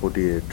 48।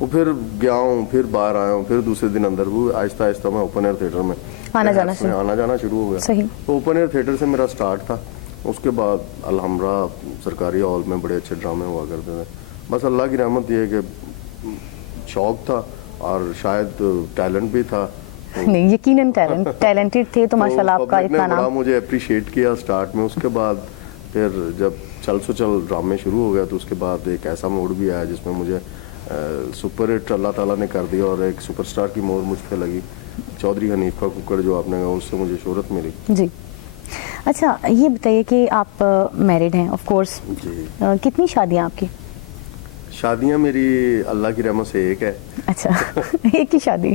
وہ پھر گیا ہوں, پھر باہر آیا ہوں, پھر دوسرے دن اندر, وہ آہستہ آہستہ میں اوپن ایئر تھیٹر میں آنا جانا شروع ہو گیا. صحیح. تو اوپن ایئر تھیٹر سے میرا سٹارٹ تھا. اس کے بعد الحمرا سرکاری ہال میں بڑے اچھے ڈرامے ہوا کرتے تھے. بس اللہ کی رحمت یہ ہے کہ شوق تھا اور شاید ٹیلنٹ بھی تھا. نہیں, یقیناً ٹیلنٹڈ تھے تو ماشاءاللہ آپ کا اتنا نام. مجھے اپریشیٹ کیا سٹارٹ میں. اس کے بعد پھر جب چل ڈرامے شروع ہو گیا تو اس کے بعد ایک ایسا موڈ بھی آیا جس میں مجھے سپر ہٹ اللہ تعالیٰ نے کر دیا اور ایک سپر سٹار کی مور مجھ پہ لگی. چودھری حنیف کا ککڑ جو آپ نے کہا, اس سے مجھے شہرت ملی. جی اچھا, یہ بتائیے کہ آپ میرڈ ہیں آف کورس. جی. کتنی شادیاں آپ کی؟ شادیاں میری اللہ کی رحمت سے ایک ہے. اچھا, ایک ہی شادی.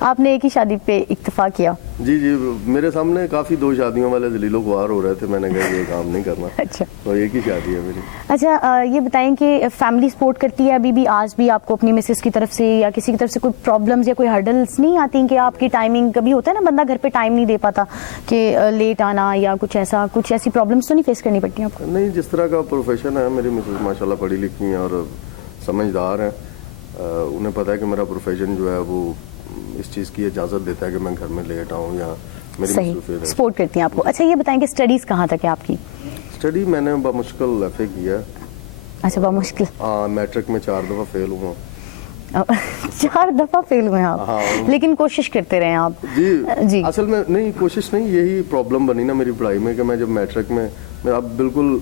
آپ نے ایک ہی شادی پہ اکتفا کیا؟ جی جی, میرے سامنے کافی 2 شادیوں والے ذلیل و خوار ہو رہے تھے. میں نے کہا یہ کام نہیں کرنا. اچھا, تو ایک ہی شادی ہے میری. اچھا, یہ بتائیں کہ فیملی سپورٹ کرتی ہے ابھی بھی, آج بھی آپ کو اپنی مسز کی طرف سے یا کسی کی طرف سے کوئی پرابلمز یا کوئی ہرڈلس نہیں آتی کہ آپ کی ٹائمنگ, کبھی ہوتا ہے نا بندہ گھر پہ ٹائم نہیں دے پاتا کہ لیٹ آنا یا کچھ ایسی پرابلمس تو نہیں فیس کرنی پڑتی آپ کو؟ نہیں, جس طرح کا پروفیشن ہے, میری مسز ماشاءاللہ پڑھی لکھی ہیں اور سمجھدار ہیں. انہیں پتہ ہے کہ میرا پروفیشن جو ہے وہ اس چیز کی اجازت دیتا ہے کہ میں گھر میں لیٹ آؤں یا میری صحیح سپورٹ کرتی ہیں آپ کو. اچھا, یہ بتائیں کہ اسٹڈیز کہاں تک ہے آپ کی؟ اسٹڈی میں نے بمشکل ایف اے کیا ہے. اچھا, بمشکل. ہاں, میٹرک میں 4 دفعہ فیل ہوا. 4 دفعہ فیل ہوئے آپ, لیکن کوشش کرتے رہے آپ. جی, اصل میں نہیں کوشش نہیں, یہی پرابلم بنی نا میری پڑھائی میں کہ میں جب میٹرک میں اب بالکل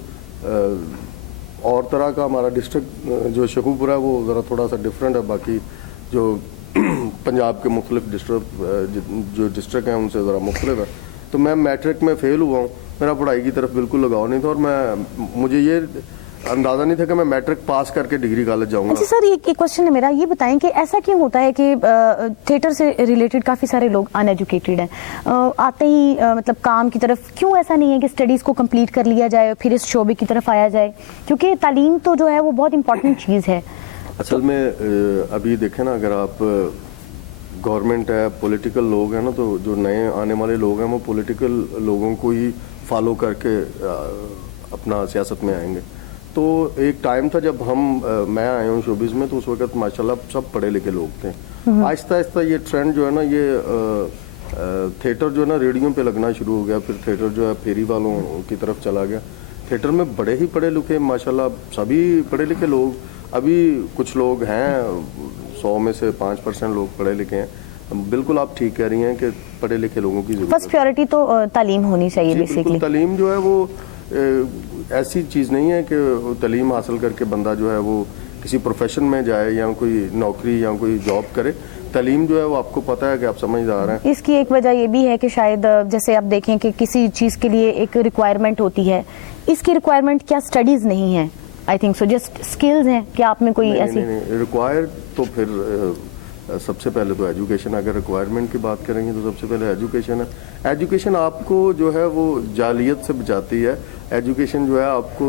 اور طرح کا ہمارا ڈسٹرکٹ جو شکوپورہ ہے وہ ذرا تھوڑا سا ڈفرینٹ ہے باقی جو پنجاب کے مختلف ڈسٹرکٹ ہیں ان سے ذرا مختلف ہے. تو میں میٹرک میں فیل ہوا ہوں. میرا پڑھائی کی طرف بالکل لگاؤ نہیں تھا اور مجھے یہ اندازہ نہیں تھا کہ میں میٹرک پاس کر کے ڈگری کالج جاؤں گا. اچھا سر, ایک کوشچن ہے میرا, یہ بتائیں کہ ایسا کیوں ہوتا ہے کہ تھیٹر سے ریلیٹڈ کافی سارے لوگ ان ایجوکیٹڈ ہیں, آتے ہی مطلب کام کی طرف, کیوں ایسا نہیں ہے کہ اسٹڈیز کو کمپلیٹ کر لیا جائے پھر اس شعبے کی طرف آیا جائے, کیونکہ تعلیم تو جو ہے وہ بہت امپورٹنٹ چیز ہے. اصل میں ابھی دیکھیں نا, اگر آپ گورنمنٹ ہے, پولیٹیکل لوگ ہیں نا, تو جو نئے آنے والے لوگ ہیں وہ پولیٹیکل لوگوں کو ہی فالو کر کے اپنا سیاست میں آئیں گے. تو ایک ٹائم تھا جب میں آیا ہوں شوبز میں, تو اس وقت ماشاءاللہ سب پڑھے لکھے لوگ تھے. آہستہ آہستہ یہ ٹرینڈ جو ہے نا, یہ تھیٹر جو ہے نا ریڈیو پہ لگنا شروع ہو گیا. پھر تھیٹر جو ہے پھیری والوں کی طرف چلا گیا. تھیٹر میں بڑے ہی پڑھے لکھے ماشاءاللہ سبھی پڑھے لکھے لوگ, ابھی کچھ لوگ ہیں 100 میں سے 5% لوگ پڑھے لکھے ہیں. بالکل آپ ٹھیک کہہ رہی ہیں کہ پڑھے لکھے لوگوں کی ضرورت ہے. فرسٹ پریورٹی تو تعلیم ہونی چاہیے بیسیکلی. تعلیم جو ہے وہ ایسی چیز نہیں ہے کہ تعلیم حاصل کر کے بندہ جو ہے وہ کسی پروفیشن میں جائے یا کوئی نوکری یا کوئی جاب کرے. تعلیم جو ہے وہ آپ کو پتہ ہے کہ آپ سمجھدار ہیں. اس کی ایک وجہ یہ بھی ہے کہ شاید جیسے آپ دیکھیں کہ کسی چیز کے لیے ایک ریکوائرمنٹ ہوتی ہے, اس کی ریکوائرمنٹ کیا اسٹڈیز نہیں ہے, I think so just skills ہیں. کیا آپ میں کوئی ایسی ریکوائر تو پھر سب سے پہلے تو ایجوکیشن, اگر ریکوائرمنٹ کی بات کریں گے تو سب سے پہلے ایجوکیشن ہے. ایجوکیشن آپ کو جو ہے وہ جعلیت سے بچاتی ہے. ایجوکیشن جو ہے آپ کو,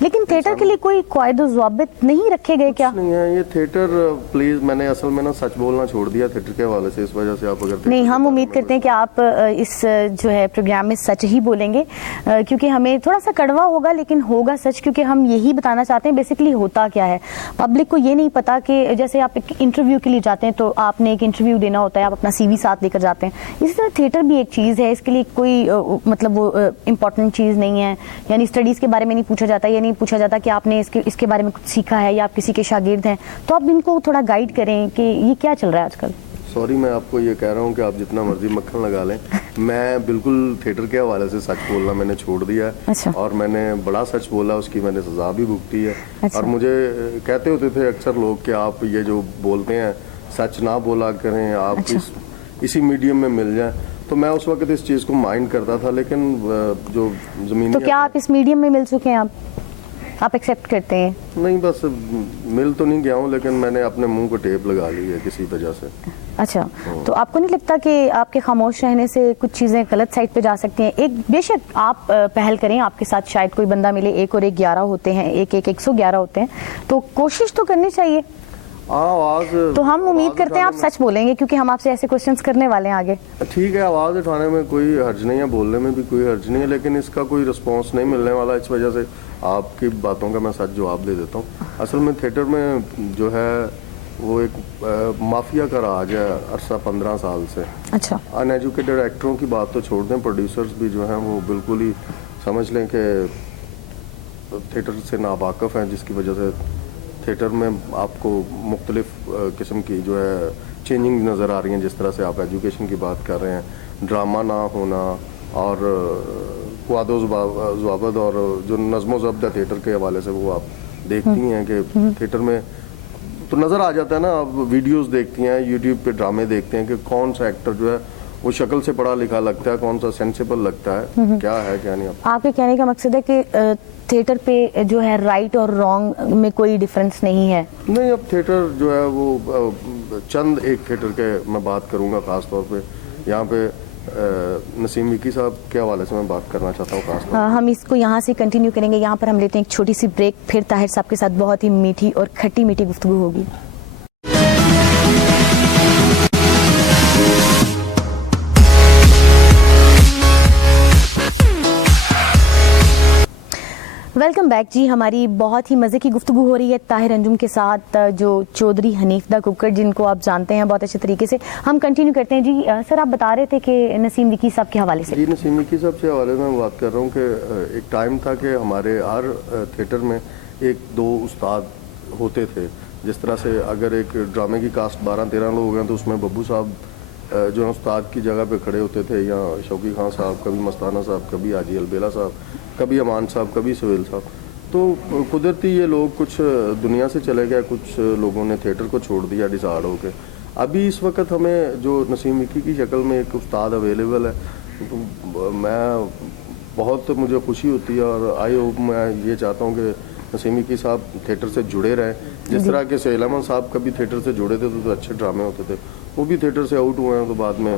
لیکن تھیٹر کے لیے کوئی قواعد و ضوابط نہیں رکھے گئے کیا؟ نہیں ہے یہ تھیٹر, پلیز میں نے اصل میں نا سچ بولنا چھوڑ دیا تھیٹر کے حوالے سے, اس وجہ سے آپ اگر نہیں, ہم امید کرتے ہیں کہ آپ اس جو ہے پروگرام میں سچ ہی بولیں گے, کیونکہ ہمیں تھوڑا سا کڑوا ہوگا لیکن ہوگا سچ, کیونکہ ہم یہی بتانا چاہتے ہیں بیسیکلی ہوتا کیا ہے. پبلک کو یہ نہیں پتا کہ جیسے آپ ایک انٹرویو کے لیے جاتے ہیں تو آپ نے ایک انٹرویو دینا ہوتا ہے, آپ اپنا سی وی ساتھ لے کر جاتے ہیں. اسی طرح تھیٹر بھی ایک چیز ہے, اس کے لیے کوئی مطلب وہ امپورٹنٹ چیز نہیں ہے. یعنی اسٹڈیز کے بارے میں نہیں پوچھا جاتا, یا نہیں پوچھا جاتا کہ آپ نے اس کے بارے میں کچھ سیکھا ہے یا آپ کسی کے شاگرد ہیں, تو آپ ان کو تھوڑا گائیڈ کریں کہ یہ کیا چل رہا ہے آج کل. سوری, میں آپ کو یہ کہہ رہا ہوں کہ آپ جتنا مرضی مکھن لگا لیں, میں بالکل تھیٹر کے حوالے سے سچ بولنا میں نے چھوڑ دیا ہے. اچھا. اور میں نے بڑا سچ بولا, اس کی میں نے سزا بھی بھگتی ہے. اور مجھے کہتے ہوتے تھے اکثر لوگ کہ آپ یہ جو بولتے ہیں سچ نہ بولا کریں, آپ اسی میڈیم میں مل جائیں. تو میں اس وقت اس چیز کو مائنڈ کرتا تھا, لیکن جو زمینی, تو کیا آپ اس میڈیم میں مل چکے ہیں, آپ ایکسیپٹ کرتے ہیں؟ نہیں, بس مل تو نہیں گیا ہوں, لیکن میں نے اپنے منہ کو ٹیپ لگا لی ہے کسی وجہ سے. اچھا, تو آپ کو نہیں لگتا کہ آپ کے خاموش رہنے سے کچھ چیزیں غلط سائڈ پہ جا سکتی ہیں؟ ایک بے شک آپ پہل کریں, آپ کے ساتھ شاید کوئی بندہ ملے, 1 اور 1 11 ہوتے ہیں, 111 ہوتے ہیں, تو کوشش تو کرنی چاہیے. تو ہم امید کرتے ہیں آپ سچ بولیں گے, کیونکہ ہم آپ سے ایسے کوشچنس کرنے والے ہیں آگے. ٹھیک ہے, آواز اٹھانے میں کوئی حرج نہیں ہے, بولنے میں بھی کوئی حرج نہیں ہے, لیکن اس کا کوئی رسپانس نہیں ملنے والا. اس وجہ سے آپ کی باتوں کا میں سچ جواب دے دیتا ہوں. اصل میں تھیٹر میں جو ہے وہ ایک مافیا کا راج ہے عرصہ 15 سال سے. اچھا. ان ایجوکیٹڈ ایکٹروں کی بات تو چھوڑ دیں, پروڈیوسرز بھی جو ہیں وہ بالکل ہی سمجھ لیں کہ تھیٹر سے ناواقف ہیں, جس کی وجہ سے تھیٹر میں آپ کو مختلف قسم کی جو ہے چینجنگ نظر آ رہی ہیں. جس طرح سے آپ ایجوکیشن کی بات کر رہے ہیں, ڈرامہ نہ ہونا اور قواد و ضوابط اور جو نظم و ضبط ہے تھیٹر کے حوالے سے, وہ آپ دیکھتی ہیں کہ تھیٹر میں تو نظر آ جاتا ہے نا. آپ ویڈیوز دیکھتی ہیں, یوٹیوب پہ ڈرامے دیکھتے ہیں کہ کون سا ایکٹر جو ہے وہ شکل سے پڑھا لکھا لگتا ہے, کون سا سینسیبل لگتا ہے, کیا ہے کیا نہیں. آپ کے کہنے کا مقصد ہے کہ تھیٹر پہ جو ہے رائٹ اور رانگ میں کوئی ڈفرینس نہیں ہے؟ نہیں, اب تھیٹر جو ہے وہ چند ایک تھیٹر کے میں بات کروں گا خاص طور پہ. یہاں پہ نسیم وکی صاحب کے حوالے سے میں بات کرنا چاہتا ہوں خاص طور پہ. ہم اس کو یہاں سے کنٹینیو کریں گے. یہاں پر ہم لیتے ہیں ایک چھوٹی سی بریک, پھر طاہر صاحب کے ساتھ بہت ہی میٹھی اور کھٹی میٹھی گفتگو ہوگی. ویلکم بیک جی. ہماری بہت ہی مزے کی گفتگو ہو رہی ہے طاہر انجم کے ساتھ, جو چودھری حنیف دا ککڑ جن کو آپ جانتے ہیں بہت اچھے طریقے سے. ہم کنٹینیو کرتے ہیں. جی سر, آپ بتا رہے تھے کہ نسیم وکی صاحب کے حوالے سے. جی, نسیم وکی صاحب کے حوالے میں بات کر رہا ہوں کہ ایک ٹائم تھا کہ ہمارے ہر تھیٹر میں ایک دو استاد ہوتے تھے. جس طرح سے اگر ایک ڈرامے کی کاسٹ 12-13 لوگ ہیں تو اس میں ببو صاحب جو ہیں استاد کی جگہ پہ کھڑے ہوتے تھے, یا شوقی خان صاحب, کبھی مستانہ صاحب, کبھی حاجی البیلا صاحب, کبھی امان صاحب, کبھی سہیل صاحب. تو قدرتی یہ لوگ کچھ دنیا سے چلے گئے, کچھ لوگوں نے تھیٹر کو چھوڑ دیا ڈسارڈ ہو کے. ابھی اس وقت ہمیں جو نسیم وکی کی شکل میں ایک استاد اویلیبل ہے, تو میں بہت مجھے خوشی ہوتی ہے, اور آئی ہوپ میں یہ چاہتا ہوں کہ نسیم وکی صاحب تھیٹر سے جڑے رہیں. جس طرح کہ سہیل احمد صاحب کبھی تھیٹر سے جڑے تھے تو اچھے ڈرامے ہوتے تھے, وہ بھی تھیٹر سے آؤٹ ہوئے ہیں تو بعد میں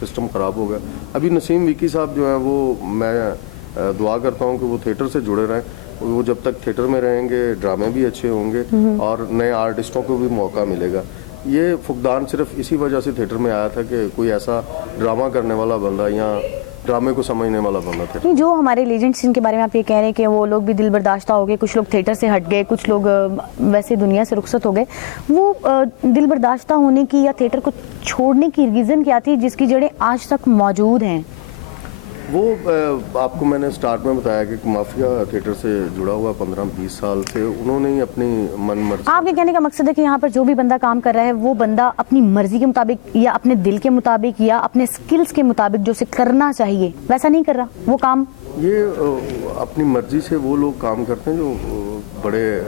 سسٹم خراب ہو گیا. ابھی نسیم وکی صاحب جو ہیں وہ میں دعا کرتا ہوں کہ وہ تھیٹر سے جڑے رہیں. وہ جب تک تھیٹر میں رہیں گے ڈرامے بھی اچھے ہوں گے اور نئے آرٹسٹوں کو بھی موقع ملے گا. یہ فقدان صرف اسی وجہ سے تھیٹر میں آیا تھا کہ کوئی ایسا ڈرامہ کرنے والا بندہ یا ڈرامے کو سمجھنے والا بندہ تھا. جو ہمارے لیجنڈس جن کے بارے میں آپ یہ کہہ رہے ہیں کہ وہ لوگ بھی دل برداشتہ ہو گئے, کچھ لوگ تھیٹر سے ہٹ گئے, کچھ لوگ ویسے دنیا سے رخصت ہو گئے, وہ دل برداشتہ ہونے کی یا تھیٹر کو چھوڑنے کی ریزن کیا تھی جس کی جڑیں آج تک موجود ہیں؟ وہ آپ کو میں نے سٹارٹ میں بتایا کہ مافیا تھیٹر سے جڑا ہوا 15-20 سال سے, انہوں نے ہی اپنی من مرضی. آپ کے کہنے کا مقصد ہے کہ یہاں پر جو بھی بندہ کام کر رہا ہے وہ بندہ اپنی مرضی کے مطابق یا اپنے دل کے مطابق یا اپنے سکلز کے مطابق جو اسے کرنا چاہیے ویسا نہیں کر رہا وہ کام. یہ اپنی مرضی سے وہ لوگ کام کرتے ہیں جو بڑے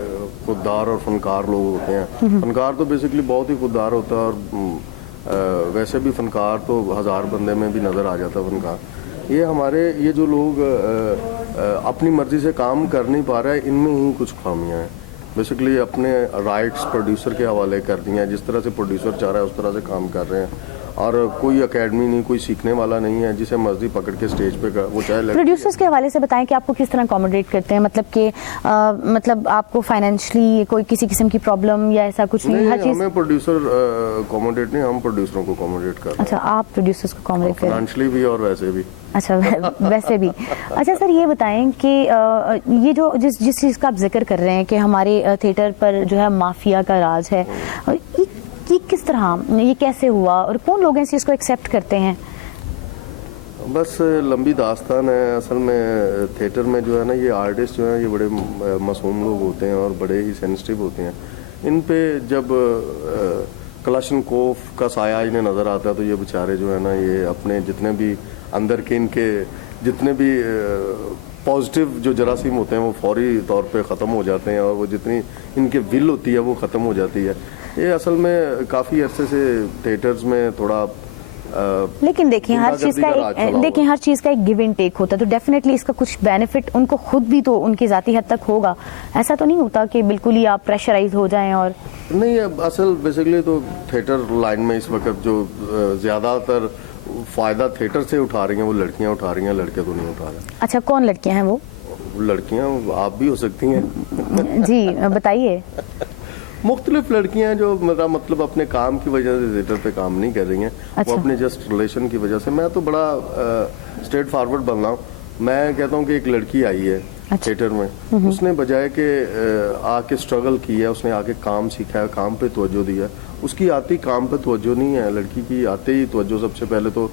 خوددار اور فنکار لوگ ہوتے ہیں. فنکار تو بیسیکلی بہت ہی خوددار ہوتا ہے, اور ویسے بھی فنکار تو 1000 بندے میں بھی نظر آ جاتا ہے فنکار. یہ جو لوگ اپنی مرضی سے کام کر نہیں پا رہے ہیں, ان میں ہی کچھ خامیاں ہیں. بیسیکلی اپنے رائٹس پروڈیوسر کے حوالے کر دی ہیں, جس طرح سے پروڈیوسر چاہ رہا ہے اس طرح سے کام کر رہے ہیں, اور کوئی اکیڈمی نہیں, کوئی سیکھنے والا نہیں ہے, جسے مرضی پکڑ کے اسٹیج پہ وہ چاہے. پروڈیوسرز کے حوالے سے بتائیں کہ آپ کو کس طرح اکوموڈیٹ کرتے ہیں, مطلب کہ مطلب آپ کو فائنینشلی کوئی کسی قسم کی پرابلم یا ایسا کچھ نہیں؟ ہر چیز ہمیں پروڈیوسر اکوموڈیٹ نہیں, ہم پروڈیوسروں کو اکوموڈیٹ کرتے ہیں. اچھا, آپ پروڈیوسرز کو اکوموڈیٹ کرتے ہیں فائنینشلی بھی اور ویسے بھی. اچھا, ویسے بھی. اچھا سر, یہ بتائیں کہ یہ جو جس چیز کا آپ ذکر کر رہے ہیں کہ ہمارے تھیٹر پر جو ہے مافیا کا راج ہے, یہ کس طرح, یہ کیسے ہوا اور کون لوگ اس چیز کو ایکسیپٹ کرتے ہیں؟ بس لمبی داستان ہے. اصل میں تھیٹر میں جو ہے نا, یہ آرٹسٹ جو ہیں یہ بڑے معصوم لوگ ہوتے ہیں اور بڑے ہی سینسٹیو ہوتے ہیں. ان پہ جب کلاشنکوف کا سایہ انہیں نظر آتا ہے تو یہ بیچارے جو ہے نا, یہ اپنے جتنے بھی اندر کے ان کے جتنے بھی پازیٹیو جو جراثیم ہوتے ہیں وہ فوری طور پہ ختم ہو جاتے ہیں, اور وہ جتنی ان کے ول ہوتی ہے وہ ختم ہو جاتی ہے. یہ اصل میں کافی عرصے سے تھیٹرز میں تھوڑا لیکن دیکھیں ہر چیز کا ایک گیو اینڈ ٹیک ہوتا ہے, تو ڈیفینیٹلی اس کا کچھ بینیفٹ ان کو خود بھی تو ان کی ذاتی حد تک ہوگا. ایسا تو نہیں ہوتا کہ بالکل ہی آپ پریشرائز ہو جائیں. اور نہیں, اصل بیسیکلی تو تھیٹر لائن میں اس وقت جو زیادہ تر فائدہ تھیٹر سے اٹھا رہی ہیں وہ لڑکیاں اٹھا رہی ہیں, لڑکے تو نہیں اٹھا رہے. اچھا, کون لڑکیاں ہیں وہ؟ لڑکیاں آپ بھی ہو سکتی ہیں. جی بتائیے. مختلف لڑکیاں جو مطلب اپنے کام کی وجہ سے تھیٹر پہ کام نہیں کر رہی ہیں, وہ اپنے جسٹ ریلیشن کی وجہ سے. میں تو بڑا اسٹریٹ فارورڈ بن رہا ہوں, میں کہتا ہوں کہ ایک لڑکی آئی ہے تھیٹر میں, اس نے بجائے کہ آ کے اسٹرگل کیا, اس نے آ کے کام سیکھا ہے, کام پہ توجہ دیا. اس کی آتی کام پہ توجہ نہیں ہے, لڑکی کی آتے ہی توجہ سب سے پہلے تو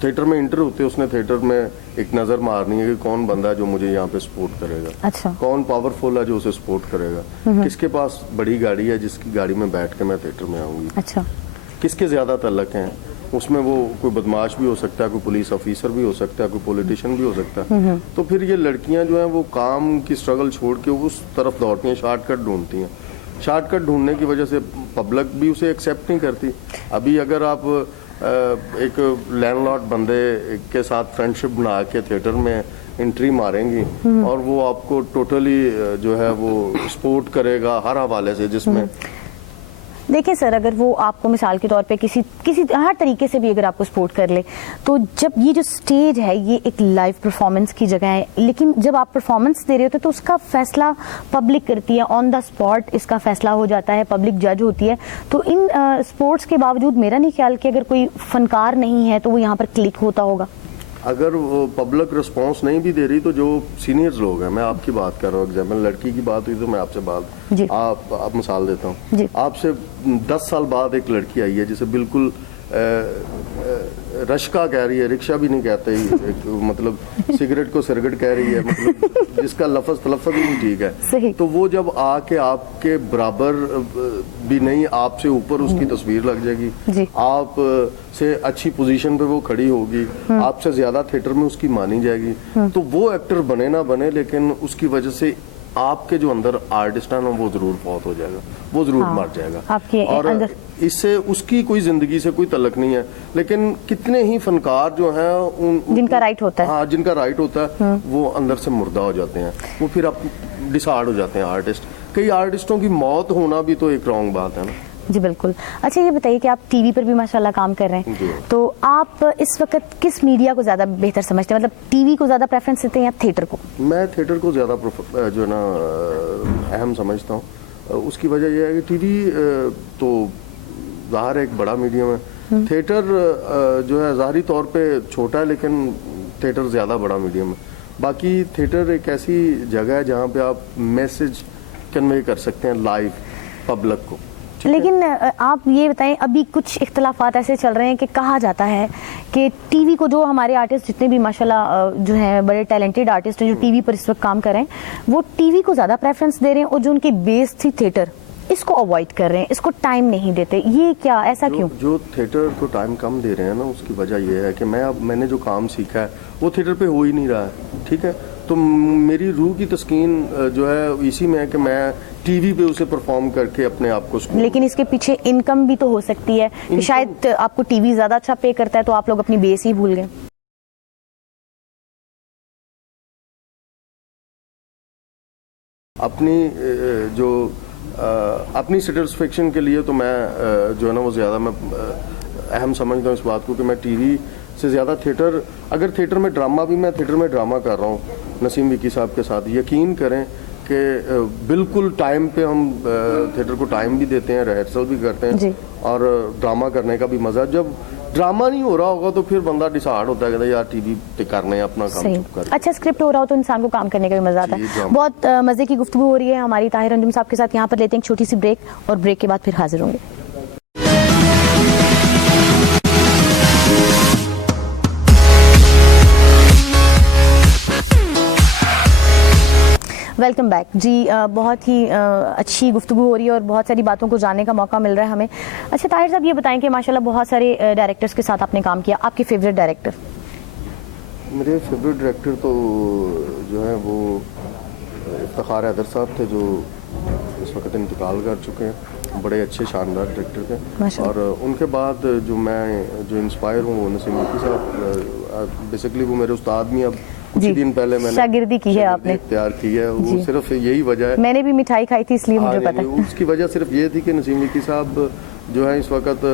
تھیٹر میں انٹر ہوتے اس نے تھیٹر میں ایک نظر مارنی ہے کہ کون بندہ ہے جو مجھے یہاں پہ سپورٹ کرے گا, اچھا کون پاورفل ہے جو اسے سپورٹ کرے گا, کس کے پاس بڑی گاڑی ہے جس کی گاڑی میں بیٹھ کے میں تھیٹر میں آؤں گی, اچھا کس کے زیادہ تعلق ہیں. اس میں وہ کوئی بدماش بھی ہو سکتا ہے, کوئی پولیس آفیسر بھی ہو سکتا ہے, کوئی پولیٹیشین بھی ہو سکتا ہے. تو پھر یہ لڑکیاں جو ہیں وہ کام کی اسٹرگل چھوڑ کے اس طرف دوڑتی ہیں, شارٹ کٹ ڈھونڈتی ہیں. شارٹ کٹ ڈھونڈنے کی وجہ سے پبلک بھی اسے ایکسیپٹ نہیں کرتی. ابھی اگر آپ ایک لینڈ لارڈ بندے کے ساتھ فرینڈ شپ بنا کے تھیٹر میں انٹری ماریں گی اور وہ آپ کو ٹوٹلی جو ہے وہ سپورٹ کرے گا ہر حوالے سے, جس میں دیکھیں سر, اگر وہ آپ کو مثال کے طور پہ کسی ہر طریقے سے بھی اگر آپ کو سپورٹ کر لے, تو جب یہ جو سٹیج ہے یہ ایک لائیو پرفارمنس کی جگہ ہے, لیکن جب آپ پرفارمنس دے رہے ہوتے تو اس کا فیصلہ پبلک کرتی ہے, آن دا اسپاٹ اس کا فیصلہ ہو جاتا ہے, پبلک جج ہوتی ہے. تو ان سپورٹس کے باوجود میرا نہیں خیال کہ اگر کوئی فنکار نہیں ہے تو وہ یہاں پر کلک ہوتا ہوگا. اگر وہ پبلک رسپانس نہیں بھی دے رہی تو جو سینئرز لوگ ہیں, میں آپ کی بات کر رہا ہوں, ایگزامپل لڑکی کی بات ہوئی تو میں آپ سے بات جی آپ مثال دیتا ہوں. جی آپ سے 10 سال بعد ایک لڑکی آئی ہے جسے بالکل رشکا کہہ رہی ہے, رکشا بھی نہیں کہتے, مطلب سگریٹ کو سرگٹ کہہ رہی ہے, مطلب جس کا لفظ تلفظ ہی نہیں ٹھیک ہے. صحیح. تو وہ جب آ کے آپ کے برابر بھی نہیں, آپ سے اوپر اس کی تصویر لگ جائے گی, جی آپ سے اچھی پوزیشن پہ وہ کھڑی ہوگی, آپ سے زیادہ تھیٹر میں اس کی مانی جائے گی, تو وہ ایکٹر بنے نہ بنے لیکن اس کی وجہ سے آپ کے جو اندر آرٹسٹ ہیں وہ ضرور فوت ہو جائے گا, وہ ضرور مر جائے گا. اور اس سے اس کی کوئی زندگی سے کوئی تعلق نہیں ہے. لیکن کتنے ہی فنکار جو ہیں جن کا رائٹ ہوتا ہے, ہاں جن کا رائٹ ہوتا ہے, وہ اندر سے مردہ ہو جاتے ہیں, وہ پھر اب ڈسہارڈ ہو جاتے ہیں آرٹسٹ. کئی آرٹسٹوں کی موت ہونا بھی تو ایک رانگ بات ہے نا. جی بالکل. اچھا یہ بتائیے کہ آپ ٹی وی پر بھی ماشاءاللہ کام کر رہے ہیں, تو آپ اس وقت کس میڈیا کو زیادہ بہتر سمجھتے ہیں, مطلب ٹی وی کو زیادہ پریفرنس دیتے ہیں یا تھیٹر کو؟ میں تھیٹر کو زیادہ جو ہے نا اہم سمجھتا ہوں. اس کی وجہ یہ ہے کہ ٹی وی تو ظاہر ایک بڑا میڈیم ہے, تھیٹر جو ہے ظاہری طور پہ چھوٹا ہے لیکن تھیٹر زیادہ بڑا میڈیم ہے. باقی تھیٹر ایک ایسی جگہ ہے جہاں پہ آپ میسج کنوے کر سکتے ہیں لائیو پبلک کو. لیکن آپ یہ بتائیں, ابھی کچھ اختلافات ایسے چل رہے ہیں کہ کہا جاتا ہے کہ ٹی وی کو, جو ہمارے آرٹسٹ جتنے بھی ماشاءاللہ جو ہیں بڑے ٹیلنٹڈ آرٹسٹ ہیں جو ٹی وی پر اس وقت کام کر رہے ہیں, وہ ٹی وی کو زیادہ پریفرنس دے رہے ہیں اور جو ان کی بیس تھی تھیٹر, اس کو اوائڈ کر رہے ہیں, اس کو ٹائم نہیں دیتے. یہ کیا, ایسا کیوں؟ جو تھیٹر کو ٹائم کم دے رہے ہیں نا, اس کی وجہ یہ ہے کہ میں نے جو کام سیکھا ہے وہ تھیٹر پہ ہو ہی نہیں رہا ہے. ٹھیک ہے, تو میری روح کی تسکین جو ہے اسی میں ہے کہ میں ٹی وی پہ اسے پرفارم کر کے اپنے آپ کو سکون. لیکن اس کے پیچھے انکم بھی تو ہو سکتی ہے کہ شاید آپ کو ٹی وی زیادہ اچھا پے کرتا ہے تو آپ لوگ اپنی بیس ہی بھول گئے. اپنی جو اپنی سیٹسفیکشن کے لیے تو میں جو ہے نا وہ زیادہ میں اہم سمجھتا ہوں اس بات کو کہ میں ٹی وی سے زیادہ تھیٹر, اگر تھیٹر میں ڈرامہ بھی, میں تھیٹر میں ڈرامہ کر رہا ہوں نسیم وکی صاحب کے ساتھ, یقین کریں کہ بالکل ٹائم پہ ہم تھیٹر کو ٹائم بھی دیتے ہیں, ریہرسل بھی کرتے ہیں, اور ڈرامہ کرنے کا بھی مزہ. جب ڈرامہ نہیں ہو رہا ہوگا تو پھر بندہ ڈسہارڈ ہوتا ہے کہ یار ٹی وی پہ کرنے ہیں اپنا کام چپ کر. اچھا اسکرپٹ ہو رہا ہو تو انسان کو کام کرنے کا بھی مزہ آتا ہے. بہت مزے کی گفتگو ہو رہی ہے ہماری طاہر انجم صاحب کے ساتھ. یہاں پر لیتے ہیں ایک چھوٹی سی بریک, اور بریک کے بعد پھر حاضر ہوں گے. Welcome back. جی بہت ہی اچھی گفتگو ہو رہی ہے اور بہت ساری باتوں کو جاننے کا موقع مل رہا ہے ہمیں. اچھا طاہر صاحب یہ بتائیں کہ ماشاءاللہ بہت سارے ڈائریکٹرز کے ساتھ آپ نے کام کیا, آپ کے فیوریٹ ڈائریکٹر؟ میرے فیوریٹ ڈائریکٹر تو جو ہے وہ افتخار حیدر صاحب تھے, جو اس وقت انتقال کر چکے ہیں. بڑے اچھے شاندار ڈائریکٹر تھے. اور ان کے بعد جو انسپائر ہوں وہ نسیم وکی صاحب, بیسکلی وہ میرے استاد بھی. اب کچھ دن پہلے میں نے شاگردی کی ہے, آپ نے اختیار کی ہے, وہ صرف یہی وجہ ہے. میں نے بھی مٹھائی کھائی تھی اس لیے مجھے پتا ہے. اس کی وجہ صرف یہ تھی کہ نسیم وکی صاحب جو ہے اس وقت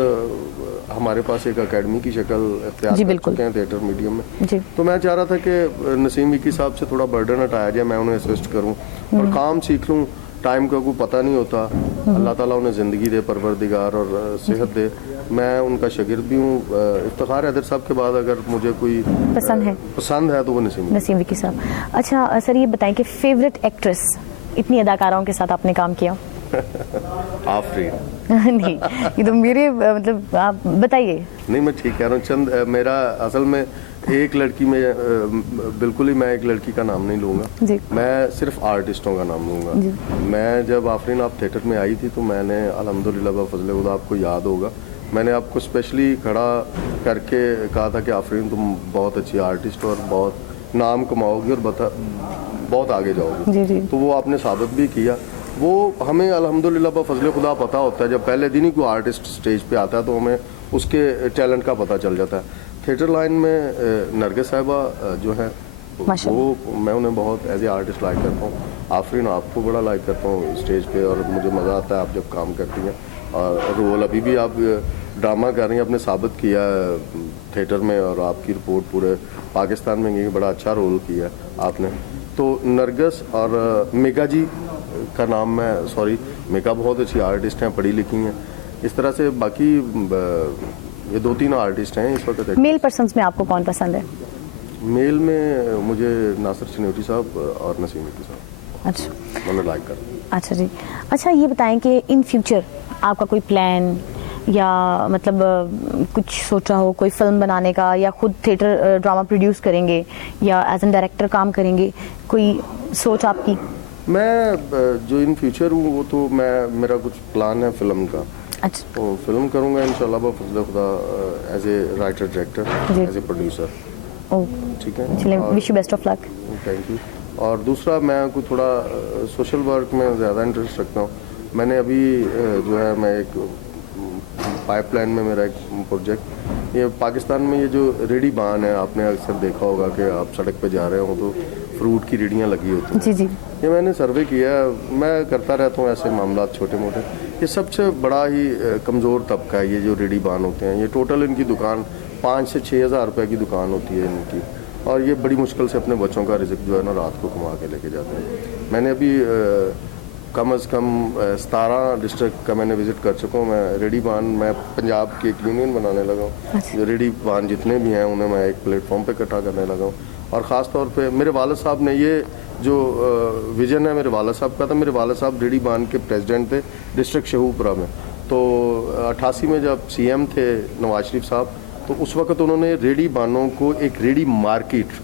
ہمارے پاس ایک اکیڈمی کی شکل اختیار کر چکے ہیں تھیٹر میڈیم میں. تو میں چاہ رہا تھا کہ نسیم وکی صاحب سے تھوڑا برڈن ہٹایا جائے, میں انہیں اسسٹ کروں اور کام سیکھ لوں. ٹائم کا کوئی پتہ نہیں ہوتا. اللہ تعالیٰ انہیں زندگی دے پروردگار اور صحت دے. میں ان کا شاگرد بھی ہوں. افتخار حیدر صاحب کے بعد اگر مجھے کوئی پسند ہے تو وہ نسیم وکی صاحب. اچھا سر یہ بتائیں کہ فیوریٹ ایکٹریس اتنی اداکاروں کے ساتھ آپ نے کام کیا؟ آفرین. نہیں یہ تو میرے مطلب آپ بتائیے. نہیں میں ٹھیک کہہ رہا ہوں. چند میرا اصل میں ایک لڑکی میں بالکل ہی میں ایک لڑکی کا نام نہیں لوں گا. میں صرف آرٹسٹوں کا نام لوں گا. میں جب آفرین آپ تھیٹر میں آئی تھی تو میں نے الحمدللہ بفضل خدا آپ کو یاد ہوگا میں نے آپ کو اسپیشلی کھڑا کر کے کہا تھا کہ آفرین تم بہت اچھی آرٹسٹ اور بہت نام کماؤ گی اور بہت آگے جاؤ گی. تو وہ آپ نے ثابت بھی کیا. وہ ہمیں الحمدللہ بفضل خدا پتہ ہوتا ہے جب پہلے دن ہی کوئی آرٹسٹ اسٹیج پہ آتا ہے تو ہمیں اس کے ٹیلنٹ کا پتہ چل جاتا ہے. تھیٹر لائن میں نرگس صاحبہ جو ہے وہ میں انہیں بہت ایز اے آرٹسٹ لائک کرتا ہوں. آفرین آپ کو بڑا لائک کرتا ہوں اسٹیج پہ اور مجھے مزہ آتا ہے آپ جب کام کرتی ہیں. اور رول ابھی بھی آپ ڈرامہ کر رہی ہیں. آپ نے ثابت کیا ہے تھیٹر میں اور آپ کی رپورٹ پورے پاکستان میں گئی. بڑا اچھا رول کیا ہے آپ نے. تو نرگس اور میگا جی کا نام میں میگا بہت اچھی آرٹسٹ ہیں, پڑھی لکھی ہیں. اس طرح سے باقی یہ 2-3 آرٹسٹ ہیں اس وقت. میل پرسنز میں آپ کو کون پسند ہے؟ میل میں مجھے ناصر چنوٹی صاحب اور نسیم وکی صاحب. اچھا میں لائک کرتا ہوں. اچھا جی. اچھا یہ بتائیں کہ ان فیوچر آپ کا کوئی پلان یا مطلب کچھ سوچا ہو کوئی فلم بنانے کا یا خود تھیٹر ڈرامہ پروڈیوس کریں گے یا ایز این ڈائریکٹر کام کریں گے, کوئی سوچ آپ کی؟ میں جو ان فیوچر ہوں وہ تو میرا کچھ پلان ہے فلم کا. اچھا تو فلم کروں گا انشاءاللہ بفضل خدا as a writer director as a producer. ٹھیک ہے, چلیں wish you best of luck. Thank you. اور دوسرا میں کوئی تھوڑا سوشل ورک میں زیادہ انٹرسٹ رکھتا ہوں. میں نے ابھی جو ہے میں ایک پائپ لائن میں میرا ایک پروجیکٹ یہ پاکستان میں یہ جو ریڈی بان ہے آپ نے اکثر دیکھا ہوگا کہ آپ سڑک پہ جا رہے ہوں تو فروٹ کی ریڑیاں لگی ہوتی ہیں. یہ میں نے سروے کیا ہے. میں کرتا رہتا ہوں ایسے معاملات چھوٹے موٹے. یہ سب سے بڑا ہی کمزور طبقہ ہے یہ جو ریڈی بان ہوتے ہیں. یہ ٹوٹل ان کی دکان 5,000 سے 6,000 روپے کی دکان ہوتی ہے ان کی اور یہ بڑی مشکل سے اپنے بچوں کا رزق جو ہے نا رات کو کما کے لے کے جاتے ہیں. میں نے ابھی کم از کم 17 ڈسٹرکٹ کا میں نے وزٹ کر چکا ہوں. میں ریڈی بان میں پنجاب کی ایک یونین بنانے لگا ہوں. جو ریڈی بان جتنے بھی ہیں انہیں میں ایک پلیٹ فارم پہ اکٹھا کرنے لگا ہوں. اور خاص طور پہ میرے والد صاحب نے یہ جو ویژن ہے میرے والد صاحب کا تھا. میرے والد صاحب ریڈی بان کے پریزیڈنٹ تھے ڈسٹرکٹ شہوپورہ میں. تو 88 میں جب سی ایم تھے نواز شریف صاحب تو اس وقت انہوں نے ریڈی بانوں کو ایک ریڈی مارکیٹ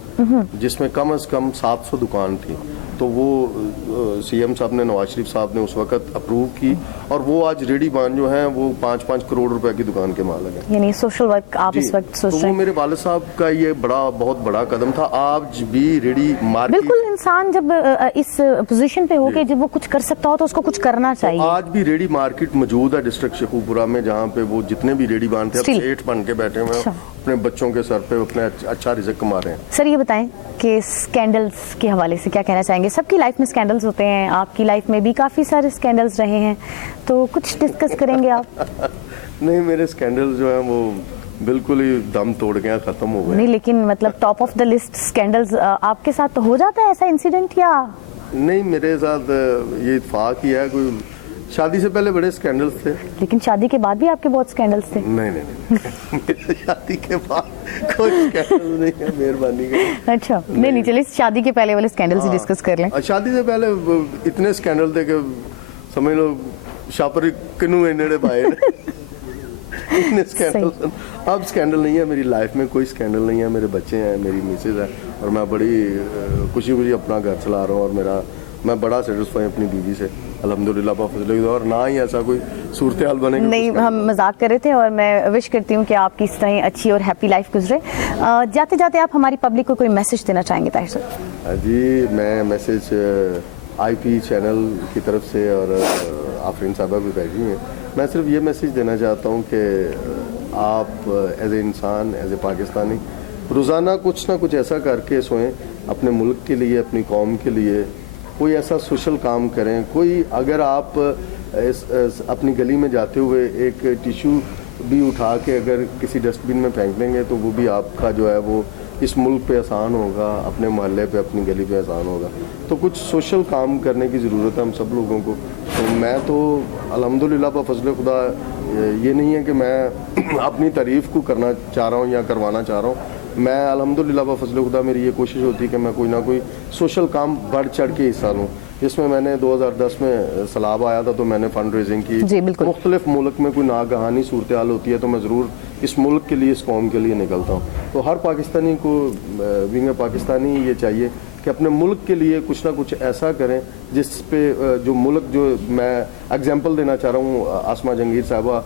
جس میں کم از کم 700 دکان تھی تو وہ سی ایم صاحب نے نواز شریف صاحب نے اس وقت اپروو کی اور وہ آج ریڈی بان جو ہیں وہ 5-5 کروڑ روپے کی دکان کے مالک ہیں. یعنی سوشل ورک آپ اس وقت سوچ رہے ہیں. تو وہ میرے والد صاحب کا یہ بہت بڑا قدم تھا. آج بھی ریڈی مارکیٹ بالکل انسان جب اس پوزیشن پہ ہو کہ جب وہ کچھ کر سکتا ہو تو اس کو کچھ کرنا چاہیے. آج بھی ریڈی مارکیٹ موجود ہے ڈسٹرکٹ شیخوپورہ میں جہاں پہ وہ جتنے بھی ریڈی بان تھے اب سیٹ بن کے بیٹھے ہوئے ہیں اپنے بچوں کے سر پہ اپنے اچھا رزق کما رہے ہیں. سر یہ بتائیں کہ اسکینڈلز کے حوالے سے کیا کہنا چاہیں گے؟ سب کی لائف میں اسکینڈلز ہوتے ہیں, آپ کی لائف میں بھی کافی سارے اسکینڈلز رہے ہیں تو کچھ ڈسکس کریں گے آپ؟ نہیں میرے اسکینڈلز جو ہیں وہ بالکل ہی دم توڑ گیا ختم ہو گئے. نہیں لیکن مطلب top of the list scandals آپ کے ساتھ ہو جاتا ہے ایسا انسیڈنٹ یا نہیں؟ میرے ساتھ یہ اتفاق ہی ہے کوئی شادی سے پہلے بڑے اسکینڈلز تھے لیکن شادی کے بعد بھی آپ کے بہت اسکینڈلز تھے. نہیں شادی کے بعد کوئی اسکینڈل نہیں ہے مہربانی کر. اچھا نہیں چلیے شادی کے پہلے والے اسکینڈلز ہی ڈسکس کر لیں. شادی سے پہلے اتنے اسکینڈل تھے کہ سمجھ لو شاپر کنو انڑے پائے اتنے اسکینڈل. اب اسکینڈل نہیں ہے میری لائف میں, کوئی اسکینڈل نہیں ہے. میرے بچے ہیں, میری میسز ہے اور میں بڑی خوشی اپنا گھر چلا رہا ہوں اور میں بڑا سیٹسفائی اپنی بیوی سے الحمدللہ بفضل اور نہ ہی ایسا کوئی صورتحال بنے گی. نہیں ہم مذاق کر رہے تھے اور میں وش کرتی ہوں کہ آپ کی اس طرح اچھی اور ہیپی لائف گزرے. جاتے جاتے آپ ہماری پبلک کو کوئی میسج دینا چاہیں گے طاہر صاحب؟ جی میں میسج آئی پی چینل کی طرف سے اور آفرین صاحبہ بھی بیٹھی ہیں. میں صرف یہ میسج دینا چاہتا ہوں کہ آپ ایز اے انسان ایز اے پاکستانی روزانہ کچھ نہ کچھ ایسا کر کے سوئیں اپنے ملک کے لیے, اپنی قوم کے لیے. کوئی ایسا سوشل کام کریں. کوئی اگر آپ اپنی گلی میں جاتے ہوئے ایک ٹیشو بھی اٹھا کے اگر کسی ڈسٹ بن میں پھینک دیں گے تو وہ بھی آپ کا جو ہے وہ اس ملک پہ احسان ہوگا, اپنے محلے پہ, اپنی گلی پہ احسان ہوگا. تو کچھ سوشل کام کرنے کی ضرورت ہے ہم سب لوگوں کو. تو میں تو الحمدللہ بفضل خدا, یہ نہیں ہے کہ میں اپنی تعریف کو کرنا چاہ رہا ہوں یا کروانا چاہ رہا ہوں. میں الحمدللہ بفضل خدا میری یہ کوشش ہوتی ہے کہ میں کوئی نہ کوئی سوشل کام بڑھ چڑھ کے حصہ لوں. جس میں نے 2010 میں سیلاب آیا تھا تو میں نے فنڈ ریزنگ کی. جی بالکل. مختلف ملک میں کوئی ناگہانی صورتحال ہوتی ہے تو میں ضرور اس ملک کے لیے, اس قوم کے لیے نکلتا ہوں. تو ہر پاکستانی کو, بینگ اے پاکستانی, یہ چاہیے کہ اپنے ملک کے لیے کچھ نہ کچھ ایسا کریں جس پہ جو ملک, جو میں اگزامپل دینا چاہ رہا ہوں, آسمہ جہانگیر صاحبہ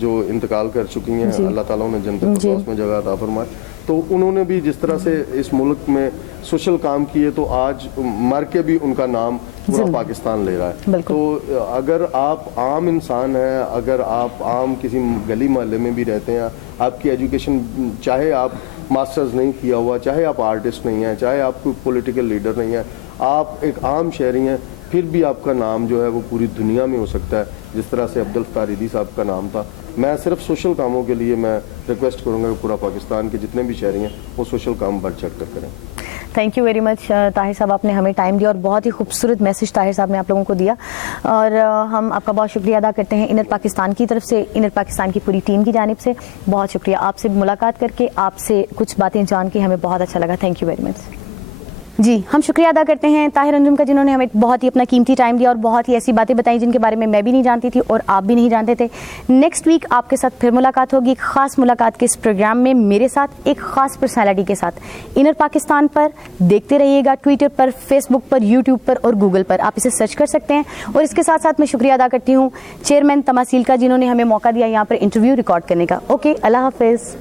جو انتقال کر چکی ہیں, اللہ تعالیٰ انہیں جنت الفردوس میں جگہ عطا فرمائے. تو انہوں نے بھی جس طرح سے اس ملک میں سوشل کام کیے تو آج مر کے بھی ان کا نام پورا پاکستان لے رہا ہے. تو اگر آپ عام انسان ہیں, اگر آپ عام کسی گلی محلے میں بھی رہتے ہیں, آپ کی ایجوکیشن, چاہے آپ ماسٹرز نہیں کیا ہوا, چاہے آپ آرٹسٹ نہیں ہیں, چاہے آپ کوئی پولیٹیکل لیڈر نہیں ہیں, آپ ایک عام شہری ہیں, پھر بھی آپ کا نام جو ہے وہ پوری دنیا میں ہو سکتا ہے, جس طرح سے عبدالفتاح ریدی صاحب کا نام تھا. میں صرف سوشل کاموں کے لیے میں ریکویسٹ کروں گا کہ پورا پاکستان کے جتنے بھی شہری ہیں وہ سوشل کام بڑھ چڑھ کر کریں. تھینک یو ویری مچ طاہر صاحب, آپ نے ہمیں ٹائم دیا اور بہت ہی خوبصورت میسج طاہر صاحب نے آپ لوگوں کو دیا, اور ہم آپ کا بہت شکریہ ادا کرتے ہیں انر پاکستان کی طرف سے, انر پاکستان کی پوری ٹیم کی جانب سے. بہت شکریہ. آپ سے ملاقات کر کے, آپ سے کچھ باتیں جان کے ہمیں بہت اچھا لگا. Thank you very much. جی, ہم شکریہ ادا کرتے ہیں طاہر انجم کا, جنہوں نے ہمیں بہت ہی اپنا قیمتی ٹائم دیا اور بہت ہی ایسی باتیں بتائیں جن کے بارے میں بھی نہیں جانتی تھی اور آپ بھی نہیں جانتے تھے. نیکسٹ ویک آپ کے ساتھ پھر ملاقات ہوگی, ایک خاص ملاقات کے اس پروگرام میں میرے ساتھ, ایک خاص پرسنالٹی کے ساتھ. انر پاکستان پر دیکھتے رہیے گا, ٹویٹر پر, فیس بک پر, یوٹیوب پر اور گوگل پر, آپ اسے سرچ کر سکتے ہیں. اور اس کے ساتھ ساتھ میں شکریہ ادا کرتی ہوں چیئرمین تماثیل کا, جنہوں نے ہمیں موقع دیا یہاں پر انٹرویو ریکارڈ کرنے کا. اوکے, اللہ حافظ.